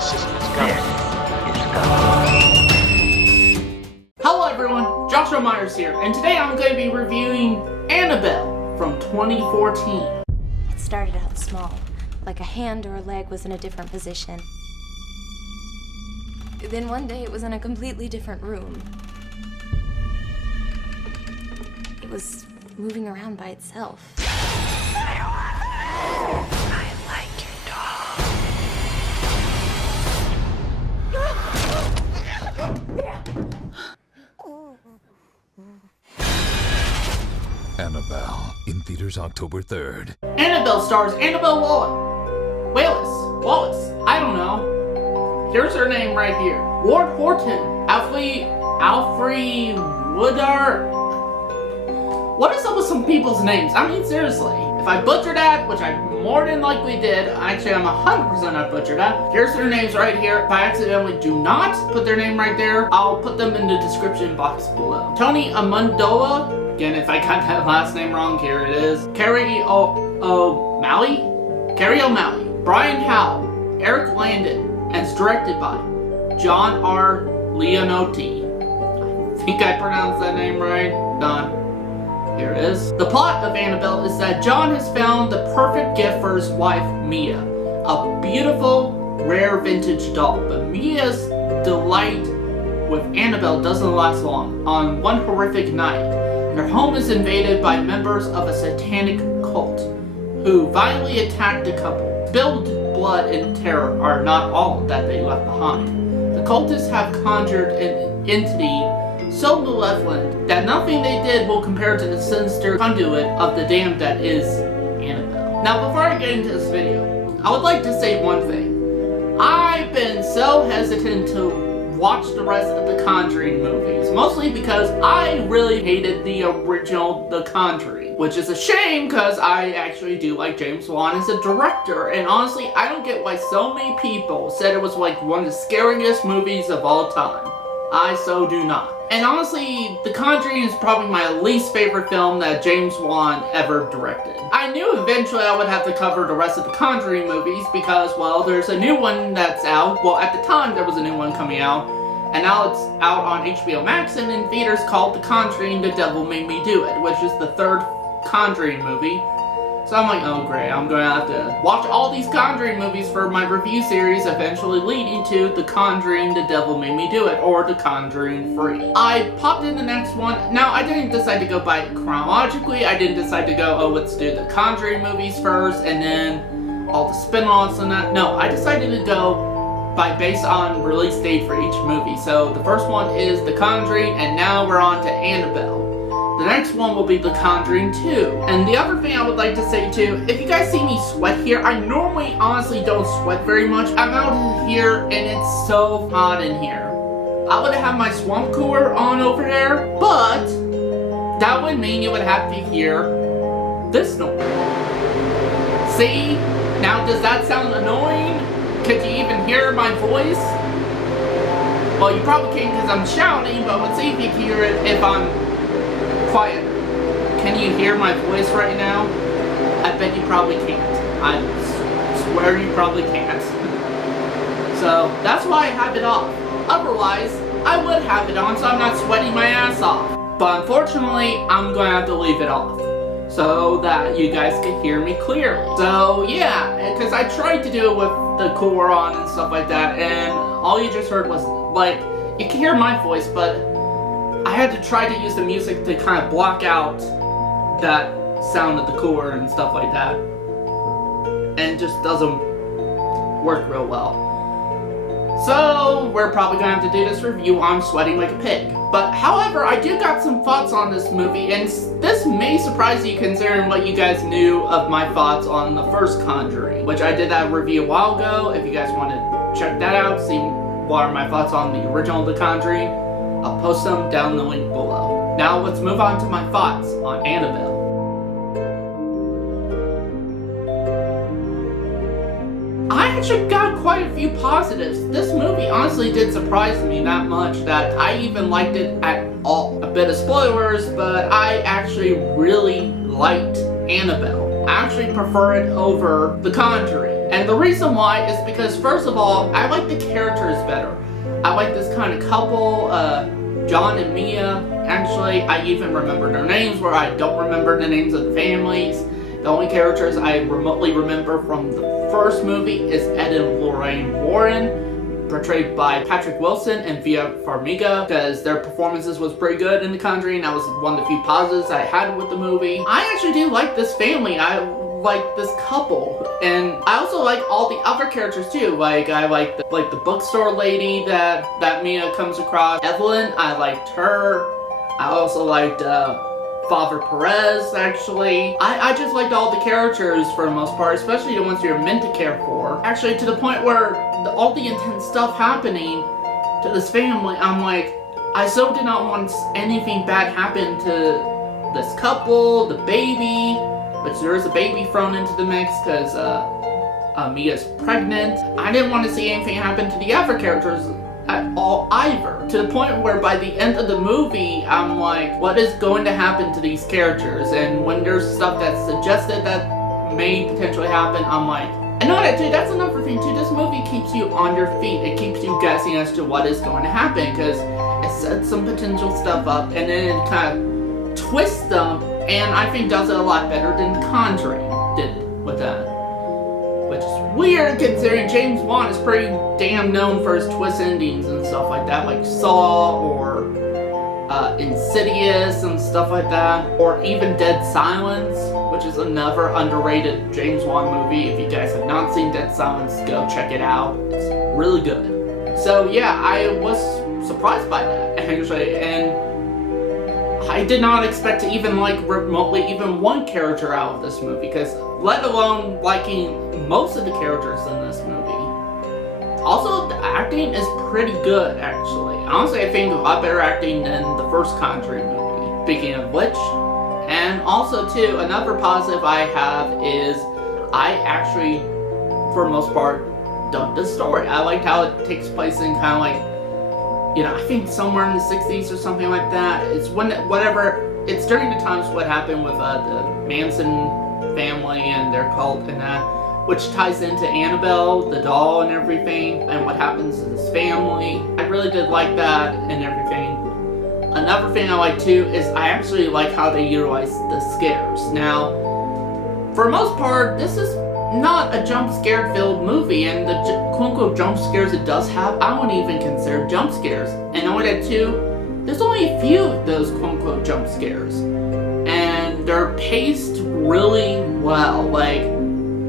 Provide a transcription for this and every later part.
cynicism is gone. Hello everyone, Joshua Myers here, and today I'm going to be reviewing Annabelle from 2014. It started out small, like a hand or a leg was in a different position. Then one day it was in a completely different room. It was moving around by itself. I like your dog. Annabelle, in theaters October 3rd. Annabelle stars Annabelle Wallace, I don't know. Here's her name right here. Ward Horton, Alfred Woodard. What is up with some people's names? I mean, seriously. If I butchered that, which I more than likely did, actually I'm 100% not butchered that. Here's their names right here. If I accidentally do not put their name right there, I'll put them in the description box below. Tony Amendola. Again, if I got that last name wrong, here it is. Carrie O'Malley. Brian Howe. Eric Landon. And it's directed by John R. Leonotti. I think I pronounced that name right. Done. Here it is. The plot of Annabelle is that John has found the perfect gift for his wife, Mia. A beautiful, rare vintage doll. But Mia's delight with Annabelle doesn't last long. On one horrific night, their home is invaded by members of a satanic cult who violently attack the couple. Spilled blood and terror are not all that they left behind. The cultists have conjured an entity so malevolent that nothing they did will compare to the sinister conduit of the damned that is Annabelle. Now, before I get into this video, I would like to say one thing. I've been so hesitant to watch the rest of the Conjuring movies, mostly because I really hated the original The Conjuring, which is a shame because I actually do like James Wan as a director, and honestly, I don't get why so many people said it was like one of the scariest movies of all time. I so do not. And honestly, The Conjuring is probably my least favorite film that James Wan ever directed. I knew eventually I would have to cover the rest of the Conjuring movies because, well, there's a new one that's out. Well, at the time there was a new one coming out, and now it's out on HBO Max and in theaters called The Conjuring, The Devil Made Me Do It, which is the third Conjuring movie. So I'm like, oh great, I'm gonna have to watch all these Conjuring movies for my review series, eventually leading to The Conjuring, The Devil Made Me Do It, or The Conjuring 3. I popped in the next one. Now, I didn't decide to go by it chronologically. I didn't decide to go, oh, let's do the Conjuring movies first, and then all the spin-offs and that. No, I decided to go based on release date for each movie. So the first one is The Conjuring, and now we're on to Annabelle. The next one will be The Conjuring 2. And the other thing I would like to say too, if you guys see me sweat here, I normally honestly don't sweat very much. I'm out here and it's so hot in here. I would have my swamp cooler on over there, but that would mean you would have to hear this noise. See? Now does that sound annoying? Could you even hear my voice? Well, you probably can't because I'm shouting, but let's see if you can hear it if I'm quiet. Can you hear my voice right now? I bet you probably can't. I swear you probably can't. So that's why I have it off. Otherwise, I would have it on so I'm not sweating my ass off. But unfortunately, I'm going to have to leave it off so that you guys can hear me clearly. So yeah, because I tried to do it with the cooler on and stuff like that, and all you just heard was, like, you can hear my voice, but I had to try to use the music to kind of block out that sound of the cooler and stuff like that. And it just doesn't work real well. So, we're probably going to have to do this review while I'm sweating like a pig. But, however, I do got some thoughts on this movie, and this may surprise you considering what you guys knew of my thoughts on the first Conjuring, which I did that review a while ago. If you guys want to check that out, see what are my thoughts on the original The Conjuring, I'll post them down in the link below. Now let's move on to my thoughts on Annabelle. I actually got quite a few positives. This movie honestly did surprise me that much that I even liked it at all. A bit of spoilers, but I actually really liked Annabelle. I actually prefer it over The Conjuring. And the reason why is because, first of all, I like the characters better. I like this kind of couple, John and Mia. Actually, I even remember their names where I don't remember the names of the families. The only characters I remotely remember from the first movie is Ed and Lorraine Warren, portrayed by Patrick Wilson and Via Farmiga, because their performances was pretty good in The Conjuring. That was one of the few positives I had with the movie. I actually do like this family. I like this couple, and I also like all the other characters too. Like I like the bookstore lady that Mia comes across. Evelyn, I liked her. I also liked Father Perez, actually. I just liked all the characters for the most part, especially the ones you're meant to care for. Actually, to the point where all the intense stuff happening to this family, I'm like, I so did not want anything bad happen to this couple, the baby, which there is a baby thrown into the mix because Mia's pregnant. I didn't want to see anything happen to the other characters at all either. To the point where by the end of the movie, I'm like, what is going to happen to these characters? And when there's stuff that's suggested that may potentially happen, I'm like, I know that too, that's another thing too, this movie keeps you on your feet. It keeps you guessing as to what is going to happen, because it sets some potential stuff up and then it kind of twists them, and I think does it a lot better than The Conjuring did with that. Which is weird considering James Wan is pretty damn known for his twist endings and stuff like that, like Saw or Insidious and stuff like that, or even Dead Silence, which is another underrated James Wan movie. If you guys have not seen Dead Silence, go check it out. It's really good. So yeah, I was surprised by that actually, and I did not expect to even like remotely even one character out of this movie, because let alone liking most of the characters in this movie. Also, the acting is pretty good actually. Honestly, I think a lot better acting than the first Conjuring movie. Speaking of which, and also too, another positive I have is I actually, for the most part, dug the story. I liked how it takes place in kind of like, you know, I think somewhere in the 60s or something like that. It's it's during the times what happened with the Manson family and their cult and that, which ties into Annabelle, the doll and everything, and what happens to this family. I really did like that and everything. Another thing I like too is I actually like how they utilize the scares. Now, for the most part, this is not a jump scare filled movie, and the quote-unquote jump scares it does have, I wouldn't even consider jump scares. And knowing that too, there's only a few of those quote-unquote jump scares, and they're paced really well. Like,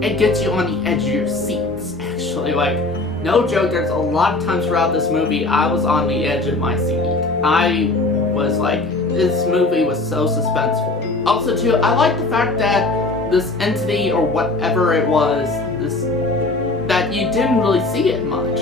it gets you on the edge of your seats, actually. Like, no joke, there's a lot of times throughout this movie I was on the edge of my seat. I was like, this movie was so suspenseful. Also too, I like the fact that this entity or whatever it was, that you didn't really see it much.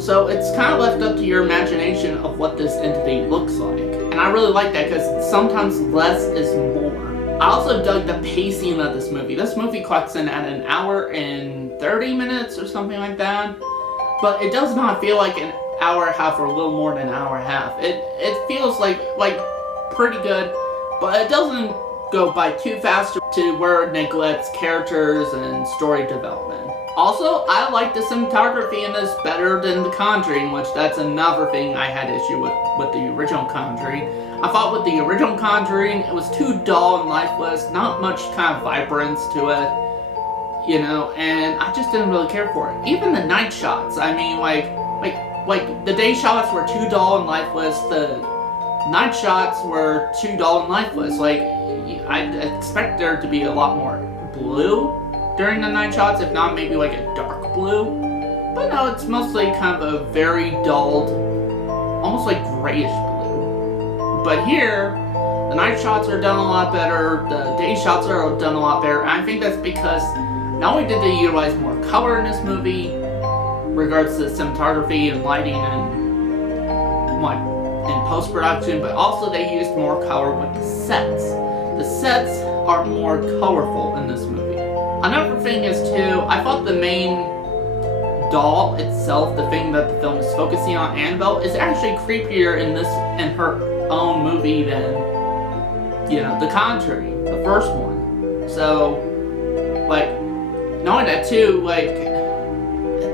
So it's kind of left up to your imagination of what this entity looks like. And I really like that because sometimes less is more. I also dug the pacing of this movie. This movie clocks in at 1 hour and 30 minutes or something like that. But it does not feel like an hour and a half or a little more than an hour and a half. It feels like pretty good, but it doesn't go by too fast to where it neglects characters and story development. Also, I like the cinematography in this better than The Conjuring, which that's another thing I had issue with the original Conjuring. I thought with the original Conjuring, it was too dull and lifeless, not much kind of vibrance to it, you know, and I just didn't really care for it. Even the night shots, I mean, like the day shots were too dull and lifeless, the night shots were too dull and lifeless. Like, I'd expect there to be a lot more blue during the night shots, if not maybe like a dark blue. But no, it's mostly kind of a very dulled, almost like grayish blue. But here, the night shots are done a lot better, the day shots are done a lot better, and I think that's because not only did they utilize more color in this movie, regards to cinematography and lighting and like in post-production, but also they used more color with the sets. The sets are more colorful in this movie. Another thing is too, I thought the main doll itself, the thing that the film is focusing on, Annabelle, is actually creepier in her own movie than, you know, The Conjuring, the first one. So, like, knowing that too, like,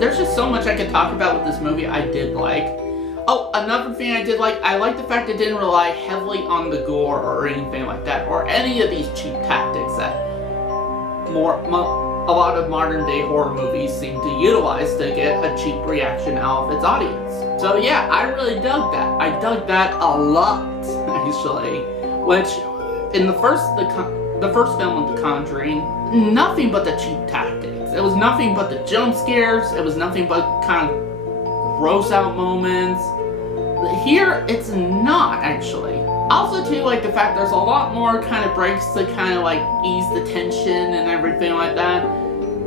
there's just so much I could talk about with this movie I did like. Oh, another thing I did like, I like the fact it didn't rely heavily on the gore or anything like that, or any of these cheap tactics that a lot of modern day horror movies seem to utilize to get a cheap reaction out of its audience. So yeah, I really dug that. I dug that a lot, actually. Which, in the first film of The Conjuring, nothing but the cheap tactics. It was nothing but the jump scares. It was nothing but kind of gross out moments. Here, it's not, actually. Also, too, like, the fact there's a lot more kind of breaks to kind of, like, ease the tension and everything like that.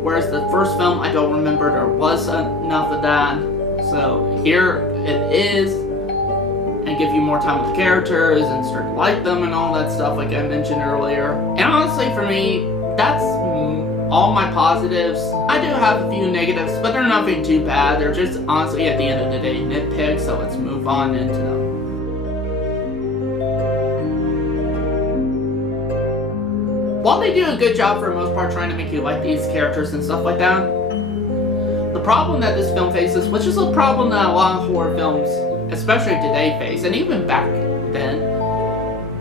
Whereas the first film, I don't remember there was enough of that. So, here it is. And give you more time with the characters and start to like them and all that stuff, like I mentioned earlier. And honestly, for me, that's all my positives. I do have a few negatives, but they're nothing too bad. They're just, honestly, at the end of the day, nitpicks, so let's move on into them. While they do a good job for the most part trying to make you like these characters and stuff like that, the problem that this film faces, which is a problem that a lot of horror films, especially today, face, and even back then,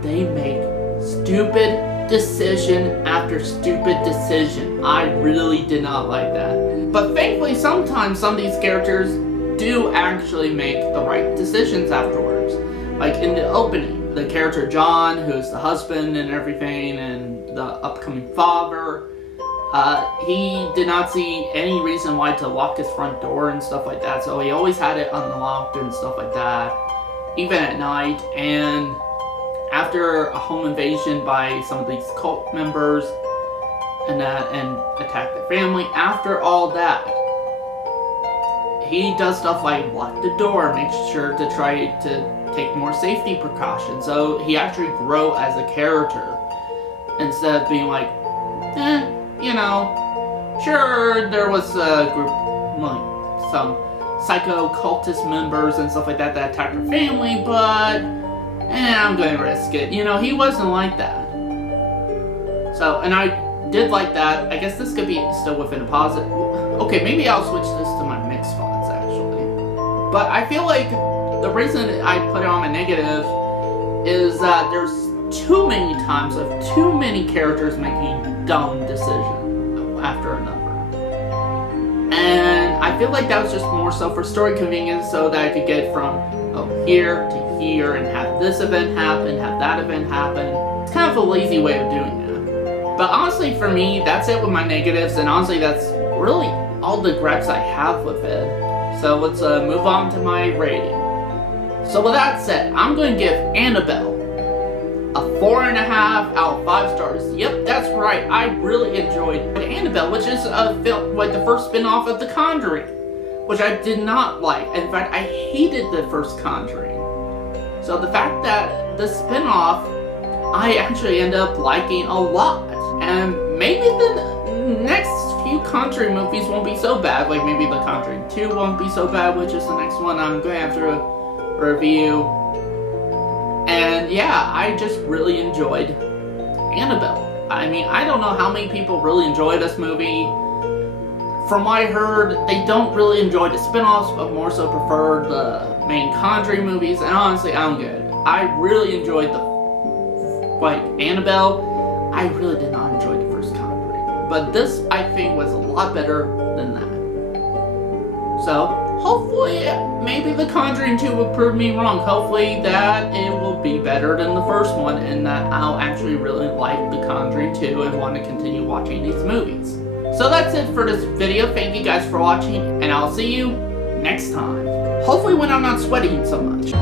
they make stupid decision after stupid decision. I really did not like that. But thankfully, sometimes some of these characters do actually make the right decisions afterwards. Like in the opening, the character John, who's the husband and everything, and the upcoming father, he did not see any reason why to lock his front door and stuff like that, so he always had it unlocked and stuff like that, even at night. And after a home invasion by some of these cult members and attack the family, after all that, he does stuff like lock the door, makes sure to try to take more safety precautions, so he actually grow as a character instead of being like, you know, sure, there was a group, like, some psycho cultist members and stuff like that that attacked her family, but, I'm gonna risk it. You know, he wasn't like that. So, and I did like that. I guess this could be still within a positive. Okay, maybe I'll switch this to my mixed thoughts, actually. But I feel like the reason I put it on my negative is that there's too many times of too many characters making dumb decisions after another. And I feel like that was just more so for story convenience, so that I could get from here to here and have this event happen, have that event happen. It's kind of a lazy way of doing that. But honestly, for me, that's it with my negatives, and honestly, that's really all the gripes I have with it. So let's move on to my rating. So with that said, I'm going to give Annabelle a 4.5 out of 5 stars. Yep, that's right. I really enjoyed Annabelle, which is a film, like the first spin-off of The Conjuring, which I did not like. In fact, I hated the first Conjuring. So the fact that the spin-off, I actually end up liking a lot. And maybe the next few Conjuring movies won't be so bad. Like maybe The Conjuring 2 won't be so bad, which is the next one I'm going to have to review. And yeah, I just really enjoyed Annabelle. I mean, I don't know how many people really enjoy this movie. From what I heard, they don't really enjoy the spin-offs, but more so prefer the main Conjuring movies. And honestly, I don't get it. I really enjoyed Annabelle. I really did not enjoy the first Conjuring. But this, I think, was a lot better than that. So, hopefully, maybe The Conjuring 2 will prove me wrong. Hopefully that it will be better than the first one, and that I'll actually really like The Conjuring 2 and want to continue watching these movies. So that's it for this video. Thank you guys for watching, and I'll see you next time. Hopefully when I'm not sweating so much.